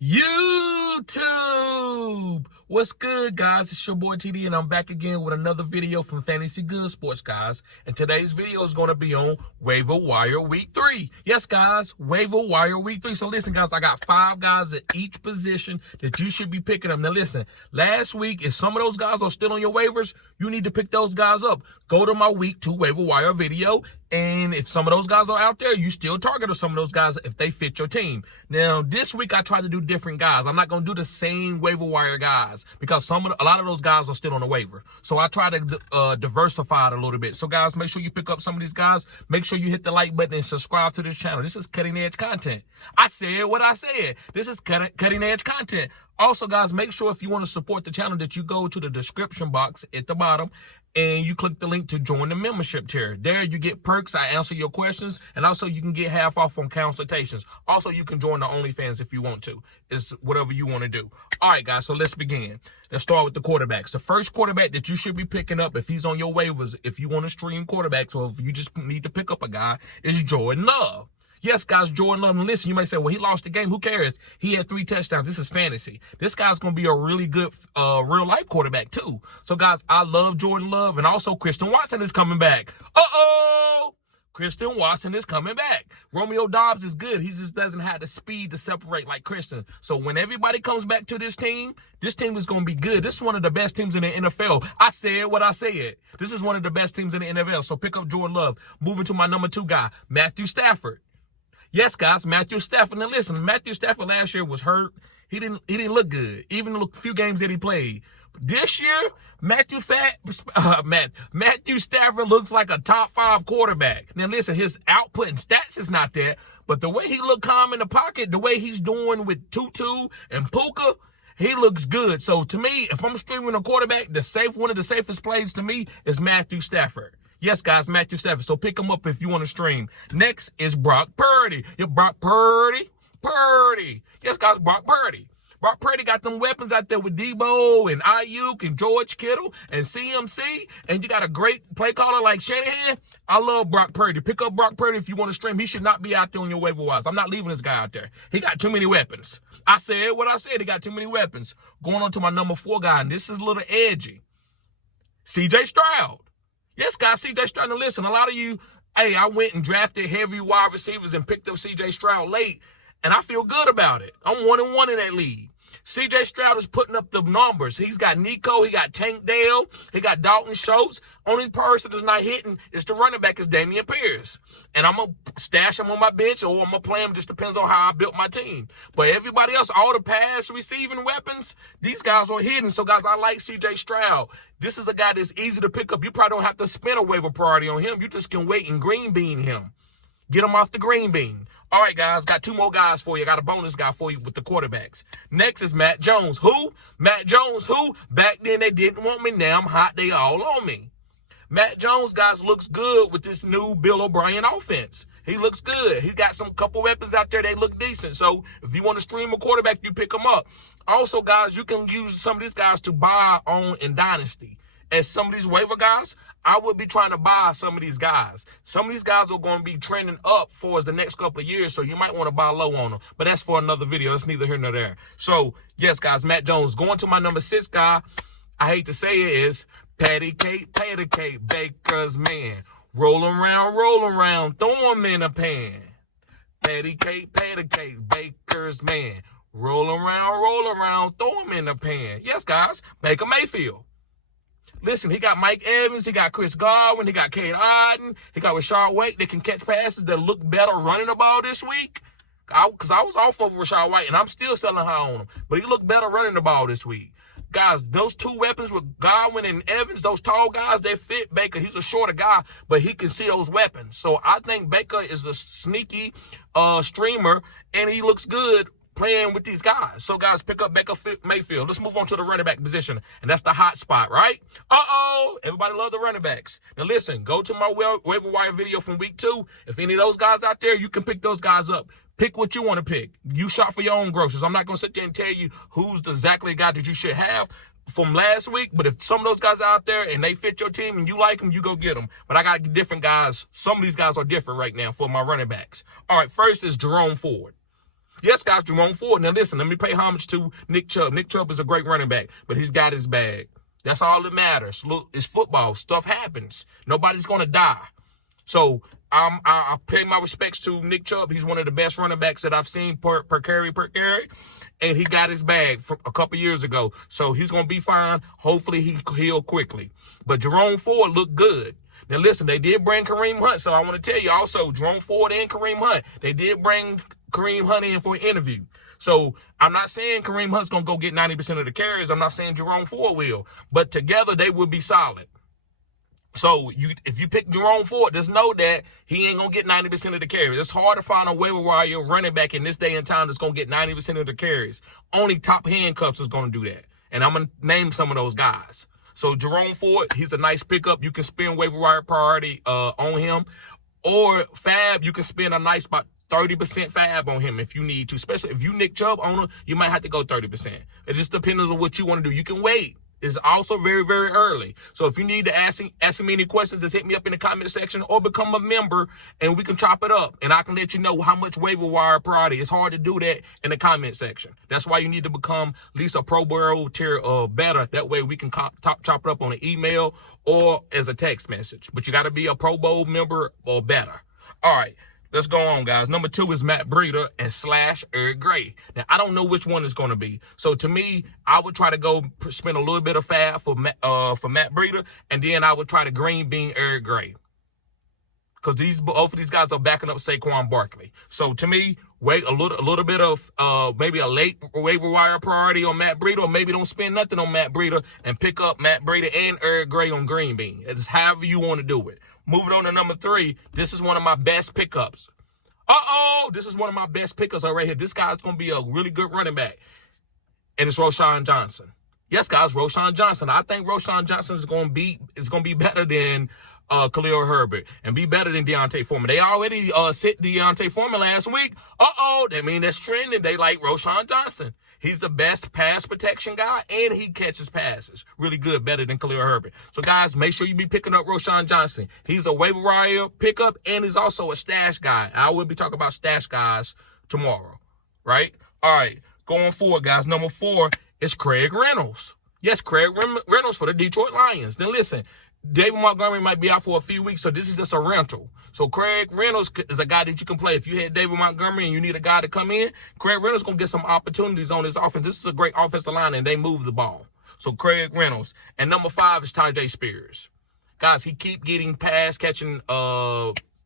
YouTube! What's good, guys? It's your boy TD, and I'm back again with another video from Fantasy Good Sports, guys. And today's video is going to be on Waiver Wire Week 3. Yes, guys, Waiver Wire Week 3. So listen, guys, I got 5 guys at each position that you should be picking up. Now listen, last week, if some of those guys are still on your waivers, you need to pick those guys up. Go to my Week 2 Waiver Wire video, and if some of those guys are out there, you still target some of those guys if they fit your team. Now, this week I tried to do different guys. I'm not going to do the same waiver wire guys because a lot of those guys are still on the waiver. So I try to diversify it a little bit. So guys, make sure you pick up some of these guys. Make sure you hit the like button and subscribe to this channel. This is cutting edge content. I said what I said. This is cutting edge content. Also, guys, make sure if you want to support the channel that you go to the description box at the bottom and you click the link to join the membership tier. There you get perks. I answer your questions, and also you can get half off on consultations. Also, you can join the OnlyFans if you want to. It's whatever you want to do. All right, guys, so let's begin. Let's start with the quarterbacks. The first quarterback that you should be picking up if he's on your waivers, if you want to stream quarterbacks or if you just need to pick up a guy, is Jordan Love. Yes, guys, Jordan Love. And listen, you might say, well, he lost the game. Who cares? He had 3 touchdowns. This is fantasy. This guy's going to be a really good real-life quarterback, too. So, guys, I love Jordan Love. And also, Christian Watson is coming back. Uh-oh! Christian Watson is coming back. Romeo Doubs is good. He just doesn't have the speed to separate like Christian. So when everybody comes back to this team is going to be good. This is one of the best teams in the NFL. I said what I said. This is one of the best teams in the NFL. So pick up Jordan Love. Moving to my number 2 guy, Matthew Stafford. Yes, guys, Matthew Stafford. Now listen, Matthew Stafford last year was hurt. He didn't look good, even the few games that he played. This year, Matthew Stafford looks like a top 5 quarterback. Now listen, his output and stats is not there, but the way he look calm in the pocket, the way he's doing with Tutu and Puka, he looks good. So to me, if I'm streaming a quarterback, one of the safest plays to me is Matthew Stafford. Yes, guys, Matthew Stafford. So pick him up if you want to stream. Next is Brock Purdy. Yeah, Brock Purdy. Yes, guys, Brock Purdy. Brock Purdy got them weapons out there with Debo and Ayuk and George Kittle and CMC. And you got a great play caller like Shanahan. I love Brock Purdy. Pick up Brock Purdy if you want to stream. He should not be out there on your waiver wires. I'm not leaving this guy out there. He got too many weapons. I said what I said. He got too many weapons. Going on to my number 4 guy, and this is a little edgy. CJ Stroud. Yes, guys, C.J. Stroud. Now, listen, a lot of you, hey, I went and drafted heavy wide receivers and picked up C.J. Stroud late, and I feel good about it. I'm 1-1 in that league. C.J. Stroud is putting up the numbers. He's got Nico. He got Tank Dell. He got Dalton Schultz. Only person that's not hitting is the running back is Damian Pierce. And I'm going to stash him on my bench or I'm going to play him. Just depends on how I built my team. But everybody else, all the pass receiving weapons, these guys are hitting. So, guys, I like C.J. Stroud. This is a guy that's easy to pick up. You probably don't have to spend a waiver priority on him. You just can wait and green bean him. Get him off the green bean. All right, guys, got 2 more guys for you. Got a bonus guy for you with the quarterbacks. Next is Matt Jones. Who? Matt Jones, who? Back then they didn't want me. Now I'm hot. They all on me. Matt Jones, guys, looks good with this new Bill O'Brien offense. He looks good. He got some couple weapons out there. They look decent. So if you want to stream a quarterback, you pick them up. Also, guys, you can use some of these guys to buy on in Dynasty. As some of these waiver guys, I would be trying to buy some of these guys. Some of these guys are going to be trending up for us the next couple of years, so you might want to buy low on them. But that's for another video. That's neither here nor there. So, yes, guys, Matt Jones. Going to my number 6 guy, I hate to say it, is Patty Cake, Baker's man. Roll around, throw him in a pan. Patty Cake, Baker's man. Roll around, throw him in a pan. Yes, guys, Baker Mayfield. Listen, he got Mike Evans, he got Chris Godwin, he got Cade Otton, he got Rashad White. They can catch passes that look better running the ball this week. Because I was off of Rashad White, and I'm still selling high on him. But he looked better running the ball this week. Guys, those 2 weapons with Godwin and Evans, those tall guys, they fit Baker. He's a shorter guy, but he can see those weapons. So I think Baker is a sneaky streamer, and he looks good playing with these guys. So, guys, pick up Baker Mayfield. Let's move on to the running back position, and that's the hot spot, right? Uh-oh. Everybody love the running backs. Now, listen, go to my waiver wire video from week 2. If any of those guys out there, you can pick those guys up. Pick what you want to pick. You shop for your own groceries. I'm not going to sit there and tell you who's exactly the guy that you should have from last week, but if some of those guys are out there and they fit your team and you like them, you go get them. But I got different guys. Some of these guys are different right now for my running backs. All right, first is Jerome Ford. Yes, guys, Jerome Ford. Now, listen, let me pay homage to Nick Chubb. Nick Chubb is a great running back, but he's got his bag. That's all that matters. Look, it's football. Stuff happens. Nobody's going to die. So I pay my respects to Nick Chubb. He's one of the best running backs that I've seen per carry. And he got his bag from a couple years ago. So he's going to be fine. Hopefully he heal quickly. But Jerome Ford looked good. Now, listen, they did bring Kareem Hunt. So I want to tell you also, Jerome Ford and Kareem Hunt, they did bring Kareem Hunt in for an interview. So I'm not saying Kareem Hunt's going to go get 90% of the carries. I'm not saying Jerome Ford will. But together, they will be solid. So if you pick Jerome Ford, just know that he ain't going to get 90% of the carries. It's hard to find a waiver wire running back in this day and time that's going to get 90% of the carries. Only top handcuffs is going to do that. And I'm going to name some of those guys. So Jerome Ford, he's a nice pickup. You can spend waiver wire priority on him. Or Fab, you can spend a nice about 30% Fab on him if you need to. Especially if you Nick Chubb owner, you might have to go 30%. It just depends on what you want to do. You can wait. It's also very, very early. So if you need to ask me any questions, just hit me up in the comment section or become a member and we can chop it up. And I can let you know how much waiver wire priority. It's hard to do that in the comment section. That's why you need to become at least a Pro Bowl tier better. That way we can chop it up on an email or as a text message. But you got to be a Pro Bowl member or better. All right. Let's go on, guys. Number 2 is Matt Breida and / Eric Gray. Now, I don't know which one it's going to be. So, to me, I would try to go spend a little bit of fab for Matt Breida, and then I would try to green bean Eric Gray. Because both of these guys are backing up Saquon Barkley. So, to me, wait a little bit of maybe a late waiver wire priority on Matt Breida, or maybe don't spend nothing on Matt Breida and pick up Matt Breida and Eric Gray on green bean. It's however you want to do it. Moving on to number 3, this is one of my best pickups. This is one of my best pickups right here. This guy's going to be a really good running back. And it's Roschon Johnson. Yes, guys, Roschon Johnson. I think Roschon Johnson is going to be better than Khalil Herbert and be better than Deontay Foreman. They already sit Deontay Foreman last week. That means that's trending. They like Roschon Johnson. He's the best pass protection guy, and he catches passes. Really good, better than Khalil Herbert. So, guys, make sure you be picking up Roschon Johnson. He's a waiver wire pickup, and he's also a stash guy. I will be talking about stash guys tomorrow, right? All right, going forward, guys. Number 4 is Craig Reynolds. Yes, Craig Reynolds for the Detroit Lions. Now, listen, David Montgomery might be out for a few weeks, so this is just a rental. So Craig Reynolds is a guy that you can play. If you had David Montgomery and you need a guy to come in, Craig Reynolds going to get some opportunities on his offense. This is a great offensive line, and they move the ball. So Craig Reynolds. And number 5 is Tajay Spears. Guys, he keep getting pass-catching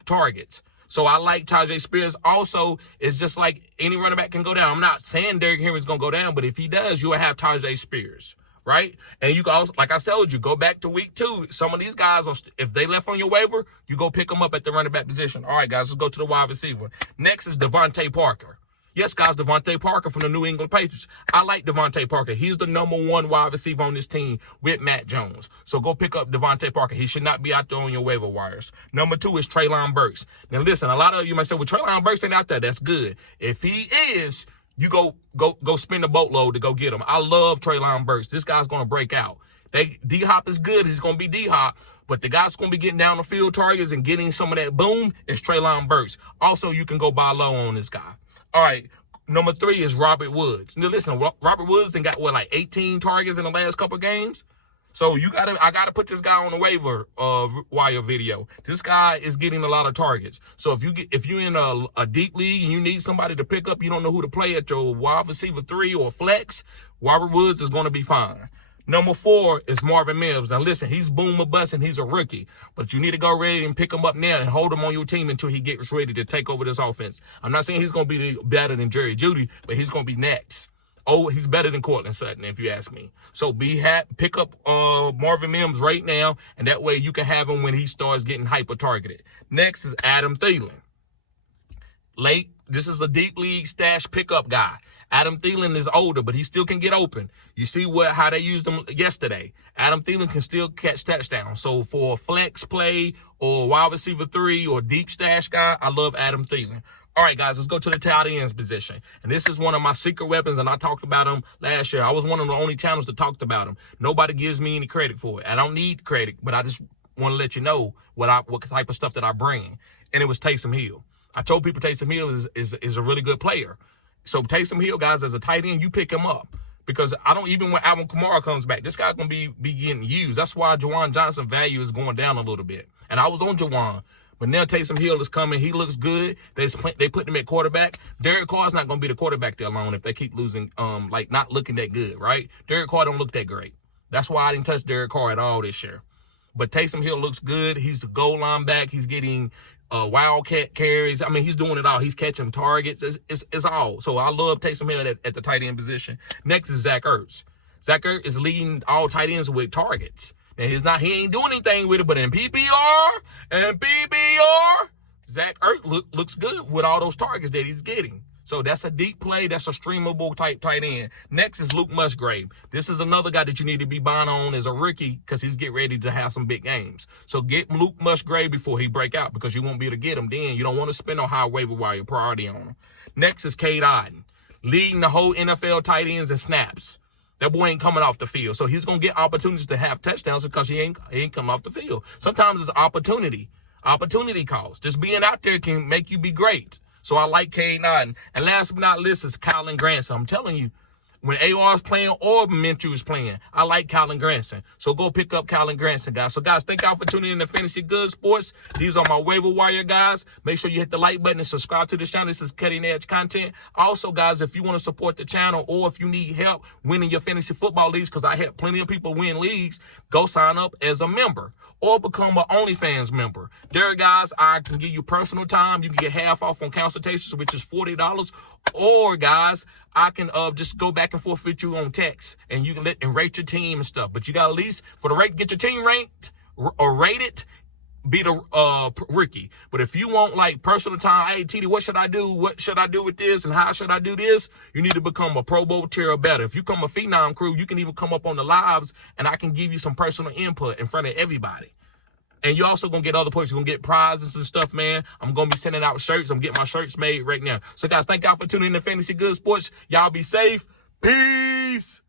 targets. So I like Tajay Spears. Also, it's just like any running back can go down. I'm not saying Derrick Henry's going to go down, but if he does, you will have Tajay Spears. Right? And you can also, like I told you, go back to week 2. Some of these guys, if they left on your waiver, you go pick them up at the running back position. All right, guys, let's go to the wide receiver. Next is Devontae Parker. Yes, guys, Devontae Parker from the New England Patriots. I like Devontae Parker. He's the number 1 wide receiver on this team with Matt Jones. So go pick up Devontae Parker. He should not be out there on your waiver wires. Number 2 is Treylon Burks. Now, listen, a lot of you might say, well, Treylon Burks ain't out there. That's good. If he is, you go spend a boatload to go get him. I love Treylon Burks. This guy's going to break out. D-Hop is good. He's going to be D-Hop. But the guy's going to be getting down the field targets and getting some of that boom is Treylon Burks. Also, you can go buy low on this guy. All right. Number 3 is Robert Woods. Now, listen, Robert Woods got, 18 targets in the last couple of games? So I gotta put this guy on the waiver wire video. This guy is getting a lot of targets. So if you're in a deep league and you need somebody to pick up, you don't know who to play at your wide receiver 3 or flex, Robert Woods is going to be fine. Number 4 is Marvin Mims. Now listen, he's boom or bust and he's a rookie, but you need to go ready and pick him up now and hold him on your team until he gets ready to take over this offense. I'm not saying he's going to be better than Jerry Jeudy, but he's going to be next. Oh, he's better than Cortland Sutton, if you ask me. So pick up Marvin Mims right now, and that way you can have him when he starts getting hyper-targeted. Next is Adam Thielen. This is a deep league stash pickup guy. Adam Thielen is older, but he still can get open. You see how they used him yesterday. Adam Thielen can still catch touchdowns. So for a flex play or wide receiver 3 or deep stash guy, I love Adam Thielen. All right, guys, let's go to the tight ends position. And this is one of my secret weapons, and I talked about him last year. I was one of the only channels that talked about him. Nobody gives me any credit for it. I don't need credit, but I just want to let you know what type of stuff that I bring. And it was Taysom Hill. I told people Taysom Hill is a really good player. So Taysom Hill, guys, as a tight end, you pick him up. Because I don't, even when Alvin Kamara comes back, this guy's going to be getting used. That's why Juwan Johnson's value is going down a little bit. And I was on Juwan. But now Taysom Hill is coming. He looks good. They put him at quarterback. Derek Carr's not going to be the quarterback there alone if they keep losing, not looking that good, right? Derek Carr don't look that great. That's why I didn't touch Derek Carr at all this year. But Taysom Hill looks good. He's the goal line back. He's getting wildcat carries. I mean, he's doing it all. He's catching targets. It's all. So I love Taysom Hill at the tight end position. Next is Zach Ertz. Zach Ertz is leading all tight ends with targets. And he ain't doing anything with it, but in PPR, Zach Ertz looks good with all those targets that he's getting. So that's a deep play. That's a streamable type tight end. Next is Luke Musgrave. This is another guy that you need to be buying on as a rookie because he's getting ready to have some big games. So get Luke Musgrave before he break out because you won't be able to get him then. You don't want to spend on high waiver wire priority on him. Next is Cade Otton, leading the whole NFL tight ends in snaps. That boy ain't coming off the field. So he's going to get opportunities to have touchdowns because he ain't coming off the field. Sometimes it's opportunity cost. Just being out there can make you be great. So I like Cade Otton. And last but not least is Kylen Granson. I'm telling you, when AR is playing or Minshew is playing, I like Kylen Granson. So go pick up Kylen Granson, guys. So, guys, thank y'all for tuning in to Fantasy Good Sports. These are my waiver wire, guys. Make sure you hit the like button and subscribe to this channel. This is cutting-edge content. Also, guys, if you want to support the channel or if you need help winning your fantasy football leagues, because I help plenty of people win leagues, go sign up as a member or become an OnlyFans member. There, guys, I can give you personal time. You can get half off on consultations, which is $40. Or, guys, I can just go back and forth with you on text, and you can rate your team and stuff. But you got at least, for the rate, get your team ranked or rated, be the rookie. But if you want, like, personal time, hey, TD, what should I do? What should I do with this? And how should I do this? You need to become a Pro Bowl tier or better. If you come a Phenom crew, you can even come up on the lives, and I can give you some personal input in front of everybody. And you're also going to get other points. You're going to get prizes and stuff, man. I'm going to be sending out shirts. I'm getting my shirts made right now. So, guys, thank y'all for tuning in to Fantasy Good Sports. Y'all be safe. Peace.